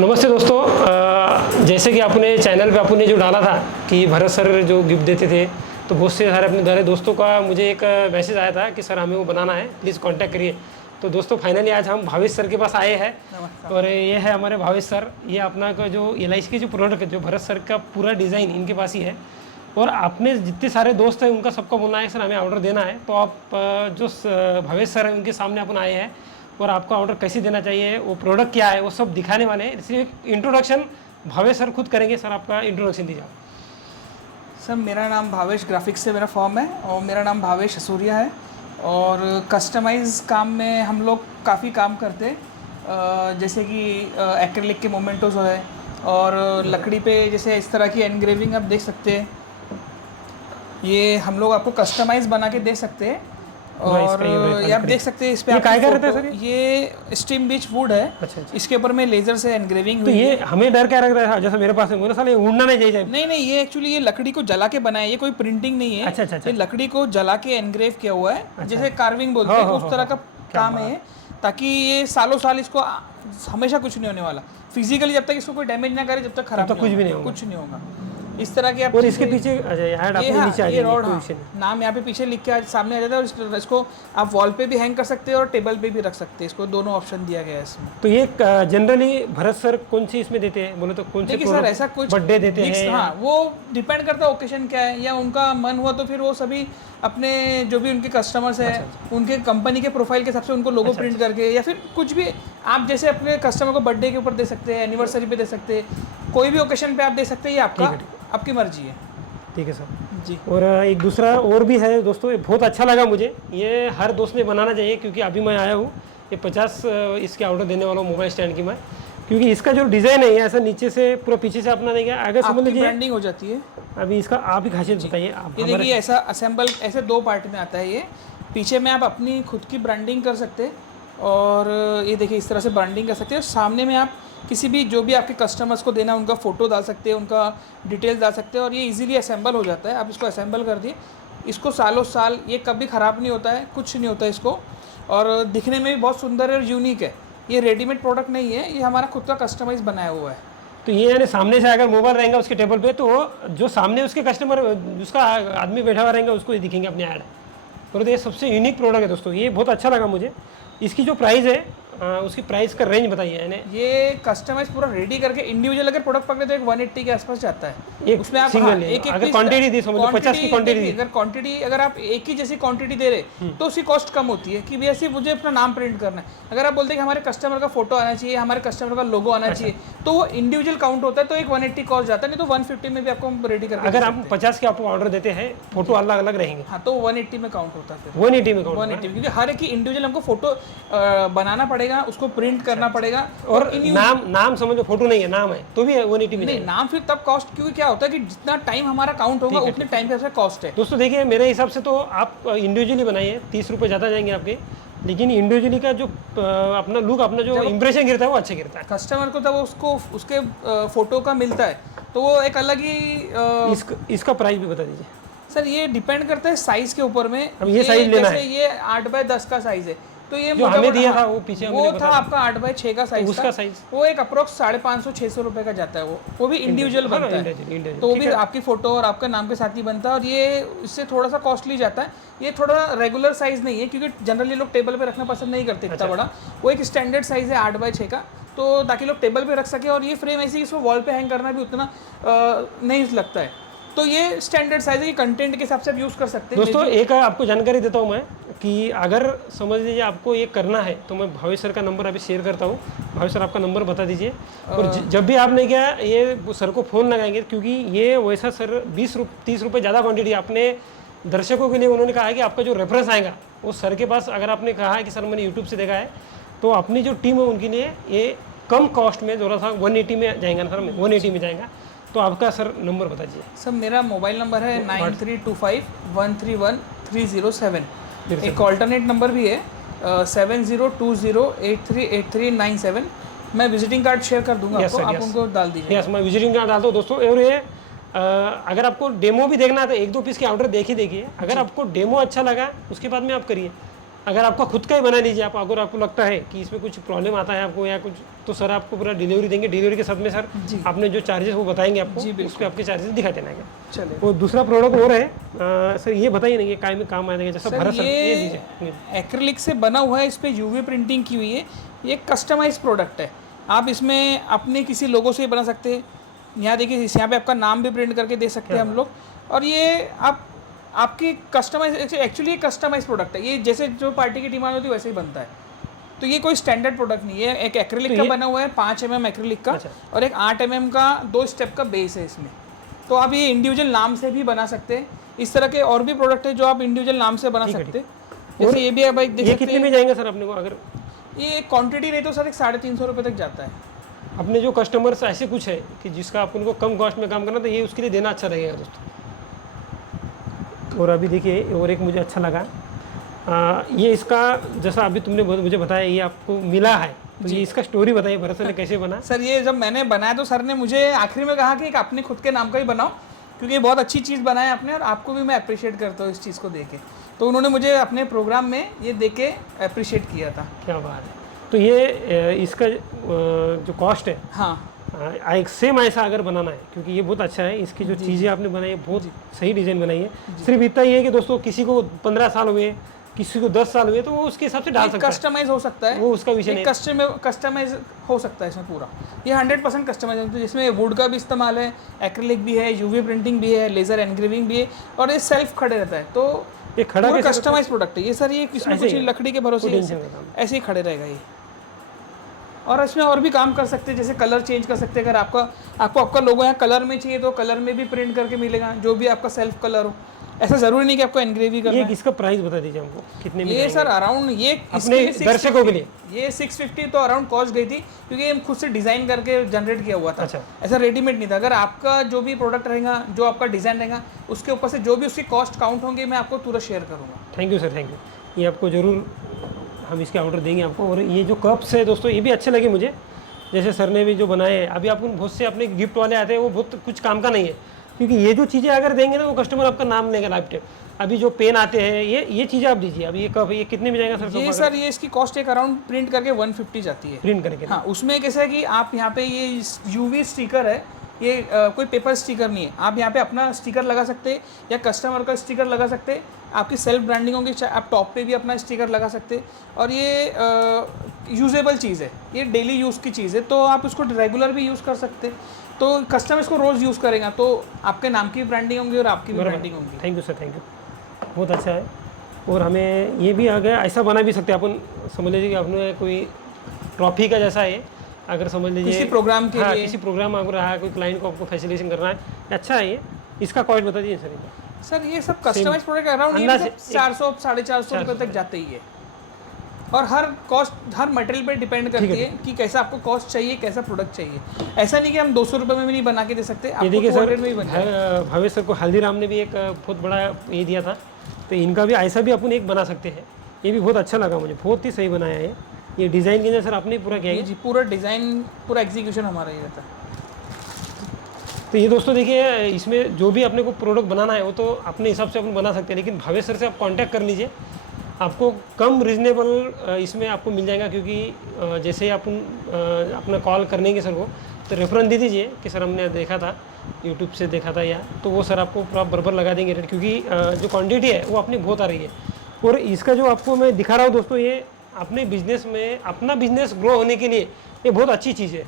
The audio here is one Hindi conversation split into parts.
नमस्ते दोस्तों, जैसे कि अपने चैनल पे आपने जो डाला था कि भरत सर जो गिफ्ट देते थे, तो बहुत से सारे अपने सारे दोस्तों का मुझे एक मैसेज आया था कि सर हमें वो बनाना है, प्लीज़ कांटेक्ट करिए। तो दोस्तों फाइनली आज हम भावेश सर के पास आए हैं और ये है हमारे भावेश सर। ये अपना का जो LIC के जो प्रोडक्ट है, जो भरत सर का पूरा डिज़ाइन इनके पास ही है। और आपने जितने सारे दोस्त हैं उनका सबका बोलना है सर हमें ऑर्डर देना है, तो आप जो भावेश सर हैं उनके सामने अपन आए हैं और आपका ऑर्डर कैसे देना चाहिए, वो प्रोडक्ट क्या है, वो सब दिखाने वाले हैं। इसलिए इंट्रोडक्शन भावेश सर खुद करेंगे। सर आपका इंट्रोडक्शन दीजिए। सर मेरा नाम भावेश ग्राफिक्स से मेरा फॉर्म है और मेरा नाम भावेश असूरिया है और कस्टमाइज़ काम में हम लोग काफ़ी काम करते हैं, जैसे कि एक्रेलिक के मोमेंटोज है और लकड़ी पे जैसे इस तरह की एनग्रेविंग आप देख सकते हैं। ये हम लोग आपको कस्टमाइज़ बना के दे सकते हैं और ये आप देख सकते हैं इस पे ये काय कर रहे थे सर? ये स्टीम बीच वुड है। अच्छा। इसके ऊपर में लेजर से एनग्रेविंग तो हुई ये है। हमें डर क्या लग रहा है, जैसे मेरे पास है, साले उड़ना नहीं चाहिए। नहीं, ये एक्चुअली ये लकड़ी को जला के बनाया है, ये कोई प्रिंटिंग नहीं है। अच्छा। ये लकड़ी को जला के एनग्रेव किया हुआ है, जैसे कार्विंग बोलते हैं उस तरह का काम है ये, ताकि ये सालों साल इसको हमेशा कुछ नहीं होने वाला। फिजिकली जब तक इसको कोई डैमेज ना करे, जब तक खराब कुछ भी नहीं होगा। कुछ नहीं होगा। इस तरह के आप और इसके पीछे ये रॉड नाम यहाँ पे पीछे लिख के सामने आ जाता है और इसको आप वॉल पे भी हैंग कर सकते हैं और टेबल पे भी रख सकते हैं। इसको दोनों ऑप्शन दिया गया है इसमें। तो ये जनरली भरत सर कौन सी इसमें देते हैं, बोले तो कौन से? देखिए सर, ऐसा कुछ बर्थडे देते हैं। हाँ, वो डिपेंड करता है ओकेशन क्या है, या उनका मन हुआ तो फिर वो सभी अपने जो भी उनके कस्टमर्स है उनके कंपनी के प्रोफाइल के हिसाब से उनको लोगो प्रिंट करके, या फिर कुछ भी आप जैसे अपने कस्टमर को बर्थडे के ऊपर दे सकते हैं, एनिवर्सरी पे दे सकते हैं, कोई भी ओकेशन पे आप दे सकते हैं। ये आपकी मर्जी है। ठीक है सर जी। और एक दूसरा और भी है दोस्तों, ये बहुत अच्छा लगा मुझे। ये हर दोस्त ने बनाना चाहिए, क्योंकि अभी मैं आया हूँ, ये 50 इसके ऑर्डर देने वाला हूँ मोबाइल स्टैंड की मैं, क्योंकि इसका जो डिज़ाइन है ऐसा नीचे से पूरा पीछे से अपना नहीं गया, अगर समझ लीजिए ब्रांडिंग हो जाती है। अभी इसका आप ही खासियत बताइए। ये देखिए ऐसा असेंबल ऐसे दो पार्ट में आता है। ये पीछे में आप अपनी खुद की ब्रांडिंग कर सकते हैं और ये देखिए इस तरह से ब्रांडिंग कर सकते हैं। सामने में आप किसी भी जो भी आपके कस्टमर्स को देना उनका फ़ोटो डाल सकते हैं, उनका डिटेल्स डाल सकते हैं और ये इजीली असेंबल हो जाता है। आप इसको असेंबल कर दिए, इसको सालों साल ये कभी ख़राब नहीं होता है, कुछ नहीं होता है इसको, और दिखने में भी बहुत सुंदर है और यूनिक है। ये रेडीमेड प्रोडक्ट नहीं है, ये हमारा खुद का कस्टमाइज़ बनाया हुआ है। तो ये यानी सामने से अगर मोबाइल रहेगा उसके टेबल पे, तो जो सामने उसके कस्टमर उसका आदमी बैठा हुआ रहेगा उसको ही दिखेंगे अपने ऐड। और तो ये सबसे यूनिक प्रोडक्ट है दोस्तों, ये बहुत अच्छा लगा मुझे। इसकी जो प्राइस है उसकी प्राइस का रेंज बताइए। यानी ये कस्टमाइज पूरा रेडी करके इंडिविजुअल अगर प्रोडक्ट पकड़े तो एक 180 के आसपास जाता है। उसमें आप एक अगर क्वांटिटी दी, समझो 50 की क्वांटिटी, अगर क्वांटिटी अगर आप एक ही जैसी क्वांटिटी दे रहे तो उसकी कॉस्ट कम होती है कि भैया सिर्फ मुझे अपना नाम प्रिंट करना है। अगर आप बोलते हैं कि हमारे कस्टमर का फोटो आना चाहिए, हमारे कस्टमर का लोगो आना चाहिए, तो वो इंडिविजुअल काउंट होता है, तो एक 180 कॉस्ट जाता है, नहीं तो 150 में भी आपको रेडी करके। अगर आप 50 के आपको ऑर्डर देते हैं, फोटो अलग अलग रहेंगे, हाँ, तो 180 में काउंट होता है। फिर 180 में काउंट, 180, क्योंकि हर एक की इंडिविजुअल हमको फोटो बनाना पड़ेगा, उसको प्रिंट करना पड़ेगा। और नाम समझो, फोटो नहीं है, नाम है, तो भी 180 में नहीं, नाम फिर तब कॉस्ट, क्योंकि क्या होता है कि जितना टाइम हमारा काउंट होगा उतने टाइम पे कॉस्ट है। दोस्तों देखिए, मेरे हिसाब से तो आप इंडिविजुअली बनाइए, 30 रुपये ज़्यादा जाएंगे आपके, लेकिन इंडिविजुअली का जो अपना लुक, अपना जो इंप्रेशन गिरता है वो अच्छा गिरता है। कस्टमर को तब उसको उसके फोटो का मिलता है तो वो एक अलग ही। इसका प्राइस भी बता दीजिए सर। ये डिपेंड करता है साइज के ऊपर में। अब ये साइज लेना है, ये 8x10 का साइज है, तो ये जो हमें दिया था वो पीछे वो था आपका 8x6 का साइज। उसका साइज वो एक अप्रोक्स 550-600 रुपए का जाता है। वो भी इंडिविजुअल बनता है, तो वो भी आपकी फोटो और आपका नाम के साथ ही बनता है, और ये इससे थोड़ा सा कॉस्टली जाता है। ये थोड़ा रेगुलर साइज नहीं है, क्योंकि जनरली लोग टेबल पे रखना पसंद नहीं करते इतना बड़ा। वो एक स्टैंडर्ड साइज है 8x6 का, तो ताकि लोग टेबल पे रख सके, और ये फ्रेम ऐसी इसको वॉल पे हैंग करना भी उतना नहीं लगता है। तो ये स्टैंडर्ड साइज है, ये कंटेंट के हिसाब से आप यूज़ कर सकते हैं। दोस्तों एक आपको जानकारी देता हूँ मैं, कि अगर समझ लीजिए आपको ये करना है, तो मैं भावेश सर का नंबर अभी शेयर करता हूँ। भावेश सर आपका नंबर बता दीजिए, और जब भी आपने क्या ये सर को फ़ोन लगाएंगे, क्योंकि ये वैसा सर 30 रुपये ज़्यादा क्वांटिटी अपने दर्शकों के लिए उन्होंने कहा है कि आपका जो रेफरेंस आएगा वो सर के पास, अगर आपने कहा है कि सर मैंने यूट्यूब से देखा है, तो अपनी जो टीम है उनके लिए ये कम कॉस्ट में थोड़ा सा 180 में जाएगा ना सर, 180 में जाएगा। तो आपका सर नंबर बता दीजिए। सर मेरा मोबाइल नंबर है 9325131307। एक ऑल्टरनेट नंबर भी है 7020838397। मैं विजिटिंग कार्ड शेयर कर दूंगा आपको, आप उनको डाल दीजिए। यस, मैं विजिटिंग कार्ड डालता हूँ दोस्तों। और ये अगर आपको डेमो भी देखना है तो 1-2 पीस के ऑर्डर देखिए। अगर आपको डेमो अच्छा लगा उसके बाद में आप करिए, अगर आपका खुद का ही बना लीजिए आप, अगर आपको लगता है कि इसमें कुछ प्रॉब्लम आता है आपको या कुछ, तो सर आपको पूरा डिलीवरी देंगे। डिलीवरी के साथ में सर जी। आपने जो चार्जेस वो बताएंगे आपको, जी, उस पर आपके चार्जेस दिखा देना है। चलिए वो दूसरा प्रोडक्ट और है सर, ये बताइए ना, ये काय में काम आएगा जैसा सर, भरत सर, ये ये दीजिए। एक्रिलिक से बना हुआ है, इस पर यूवी प्रिंटिंग की हुई है। ये कस्टमाइज प्रोडक्ट है, आप इसमें अपने किसी लोगों से बना सकते हैं। यहाँ देखिए, यहाँ पे आपका नाम भी प्रिंट करके दे सकते हैं हम लोग। और ये आप आपकी कस्टमाइज, एक्चुअली ये कस्टमाइज प्रोडक्ट है, ये जैसे जो पार्टी की डिमांड होती है वैसे ही बनता है। तो ये कोई स्टैंडर्ड प्रोडक्ट नहीं है। एक एक्रिलिक का बना हुआ है 5 mm एक्रिलिक का, अच्छा। और एक 8 mm का 2 स्टेप का बेस है इसमें। तो आप ये इंडिविजुअल नाम से भी बना सकते हैं। इस तरह के और भी प्रोडक्ट है जो आप इंडिविजुअल नाम से बना सकते हैं। जैसे ये भी है भाई, देख ये सकते कितने में हैं। जाएंगे सर अपने को? अगर ये क्वांटिटी नहीं तो सर एक 350 रुपये तक जाता है। अपने जो कस्टमर्स ऐसे कुछ है कि जिसका आप उनको कम कॉस्ट में काम करना, तो ये उसके लिए देना अच्छा रहेगा दोस्तों। और अभी देखिए, और एक मुझे अच्छा लगा, ये इसका जैसा अभी तुमने मुझे बताया ये आपको मिला है, तो ये इसका स्टोरी बताइए भरत सर ने कैसे बना। सर ये जब मैंने बनाया तो सर ने मुझे आखिरी में कहा कि एक अपने खुद के नाम का ही बनाओ, क्योंकि ये बहुत अच्छी चीज़ बनाया आपने और आपको भी मैं अप्रिशिएट करता हूँ इस चीज़ को देके। तो उन्होंने मुझे अपने प्रोग्राम में ये दे के अप्रिशिएट किया था। क्या बात है। तो ये इसका जो कॉस्ट है, हाँ एक सेम ऐसा अगर बनाना है, क्योंकि ये बहुत अच्छा है, इसकी जो चीज़ें आपने बनाई है बहुत सही डिज़ाइन बनाई है। सिर्फ इतना ही है कि दोस्तों किसी को 15 साल हुए, किसी को 10 साल हुए, तो वो उसके हिसाब से डाल सकता है, कस्टमाइज हो सकता है, वो उसका विषय नहीं। कस्टमाइज हो सकता है इसमें पूरा। ये 100% कस्टमाइज है, जिसमें वुड का भी इस्तेमाल है, एक्रिलिक भी है, यूवी प्रिंटिंग भी है, लेजर एनग्रेविंग भी है, और ये सेल्फ खड़े रहता है। तो ये खड़ा कैसे कस्टमाइज प्रोडक्ट है ये सर। ये किसी ऐसे कुछ ही है, लकड़ी के भरोसे कोई टेंशन नहीं काम। ऐसे ही खड़े रहेगा ये। और इसमें और भी काम कर सकते हैं, जैसे कलर चेंज कर सकते हैं। अगर आपका लोगो यहाँ कलर में चाहिए तो कलर में भी प्रिंट करके मिलेगा, जो भी आपका सेल्फ कलर हो। ऐसा ज़रूरी नहीं कि आपको एनग्रेवी करना ये है। इसका प्राइस बता दीजिए हमको, कितने में ये जाएंगे? सर अराउंड ये अपने दर्शकों के लिए ये 650 तो अराउंड कॉस्ट गई थी, क्योंकि ये खुद से डिज़ाइन करके जनरेट किया हुआ था। अच्छा। ऐसा रेडीमेड नहीं था। अगर आपका जो भी प्रोडक्ट रहेगा, जो आपका डिज़ाइन रहेगा, उसके ऊपर से जो भी उसकी कॉस्ट काउंट होंगे, मैं आपको तुरंत शेयर करूँगा। Thank you sir, thank you. ये आपको ज़रूर हम इसके ऑर्डर देंगे आपको। और ये जो कप्स है दोस्तों, ये भी अच्छे लगे मुझे, जैसे सर ने भी जो बनाए हैं। अभी आपको बहुत से अपने गिफ्ट वाले आते हैं, वो बहुत कुछ काम का नहीं है, क्योंकि ये जो चीज़ें अगर देंगे ना, वो कस्टमर आपका नाम लेगा लाइफ टाइम। अभी जो पेन आते हैं, ये चीज़ें आप दीजिए। अभी ये कप, ये कितने में जाएगा सर? ये सर, ये इसकी कॉस्ट एक अराउंड प्रिंट करके 150 जाती है। प्रिंट करके? हाँ, उसमें कैसा है कि आप यहाँ पे ये यूवी स्टिकर है, ये कोई पेपर स्टिकर नहीं है। आप यहाँ पे अपना स्टिकर लगा सकते हैं या कस्टमर का स्टिकर लगा सकते हैं। आपकी सेल्फ ब्रांडिंग होगी, आप टॉप पे भी अपना स्टिकर लगा सकते हैं। और ये यूजेबल चीज़ है, ये डेली यूज़ की चीज़ है, तो आप उसको रेगुलर भी यूज़ कर सकते हैं। तो कस्टमर इसको रोज़ यूज़ करेगा तो आपके नाम की ब्रांडिंग होंगी और आपकी भी ब्रांडिंग होगी। Thank you sir, thank you, बहुत अच्छा है। और हमें ये भी आ गया, ऐसा बना भी सकते हैं अपन। समझ लीजिए कि आपने कोई ट्रॉफी का जैसा है, अगर समझ लीजिए किसी प्रोग्राम के हाँ, लिए, किसी प्रोग्राम अगर रहा है, कोई क्लाइंट को आपको फैसिलिटेशन करना है, अच्छा है ये। इसका कॉस्ट बता दीजिए सर। सर ये सब कस्टमाइज प्रोडक्ट अराउंड अंदाज 400 450 रुपये तक जाते ही है। और हर कॉस्ट हर मटेरियल पे डिपेंड करती है कि कैसा आपको कॉस्ट चाहिए, कैसा प्रोडक्ट चाहिए। ऐसा नहीं कि हम 200 रुपये में भी नहीं बना के दे सकते, ये देखिए आपको सर, 200 में भी बन जाएगा। भावेश सर को हल्दीराम ने भी एक बहुत बड़ा ये दिया था, तो इनका भी ऐसा भी अपन एक बना सकते हैं। ये भी बहुत अच्छा लगा मुझे, बहुत ही सही बनाया है। ये डिज़ाइन के सर आपने पूरा किया है जी, पूरा डिज़ाइन, पूरा एग्जीक्यूशन हमारा ही रहता है। तो ये दोस्तों देखिए, इसमें जो भी अपने को प्रोडक्ट बनाना है वो तो अपने हिसाब से अपन बना सकते हैं, लेकिन भावेश सर से आप कांटेक्ट कर लीजिए, आपको कम रिजनेबल इसमें आपको मिल जाएगा। क्योंकि जैसे ही अपन अपना कॉल करने के सर को, तो रेफरेंस दे दीजिए कि सर हमने देखा था, यूट्यूब से देखा था, या तो वो सर आपको पूरा बराबर लगा देंगे रेट, क्योंकि जो क्वांटिटी है वो अपनी बहुत आ रही है। और इसका जो आपको मैं दिखा रहा हूँ दोस्तों, ये अपने बिजनेस में, अपना बिजनेस ग्रो होने के लिए ये बहुत अच्छी चीज़ है।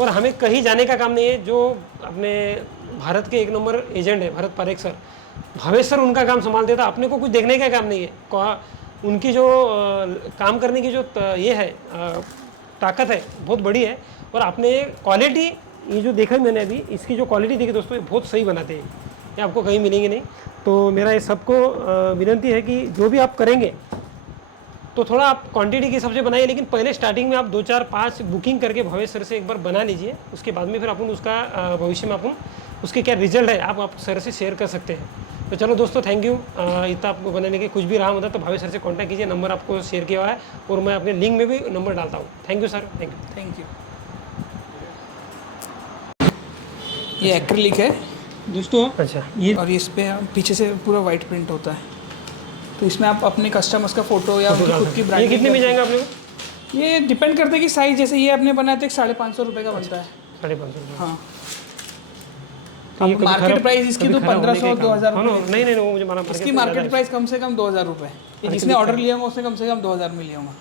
और हमें कहीं जाने का काम नहीं है। जो अपने भारत के 1 नंबर एजेंट है भरत पारेख सर, भावेश सर उनका काम संभाल देता, अपने को कुछ देखने का काम नहीं है। उनकी जो काम करने की जो ये है ताकत है, बहुत बड़ी है। और आपने क्वालिटी, ये जो देखा मैंने अभी, इसकी जो क्वालिटी देखी दोस्तों, ये बहुत सही बनाते हैं, ये आपको कहीं मिलेंगे नहीं। तो मेरा ये सबको विनती है कि जो भी आप करेंगे तो थोड़ा आप क्वांटिटी के हिसाब से बनाइए, लेकिन पहले स्टार्टिंग में आप 2 4 5 बुकिंग करके भावेश सर से एक बार बना लीजिए। उसके बाद में फिर अपन उसका भविष्य में अपन उसके क्या रिजल्ट है आप सर से शेयर कर सकते हैं। तो चलो दोस्तों, थैंक यू। इतना आपको बनाने के कुछ भी रहा होता तो भावेश सर से कांटेक्ट कीजिए, नंबर आपको शेयर किया हुआ है, और मैं अपने लिंक में भी नंबर डालता हूँ। Thank you sir, thank you. Thank you. ये एक्रिलिक है दोस्तों, अच्छा, ये और इस पे पीछे से पूरा वाइट प्रिंट होता है। तो इसमें आप अपने कस्टमर्स का फ़ोटो या उनकी खुद की ये ब्रांडिंग कितने में जाएंगे आप लोग? ये डिपेंड करता है कि साइज़, जैसे ये आपने बनाया तो 550 रुपये का बनता है। 550 रुपये। हाँ, तो ये अब कभी मार्केट खराब- प्राइस इसकी कभी तो खराब होने के 1500 काम- 2000 हाँ, नहीं नहीं वो मुझे मालूम इसकी मार्केट प्राइस कम से कम 2000 रुपये है। ये जिसने ऑर्डर लिया होगा उसने कम से कम 2000 में लिया होगा।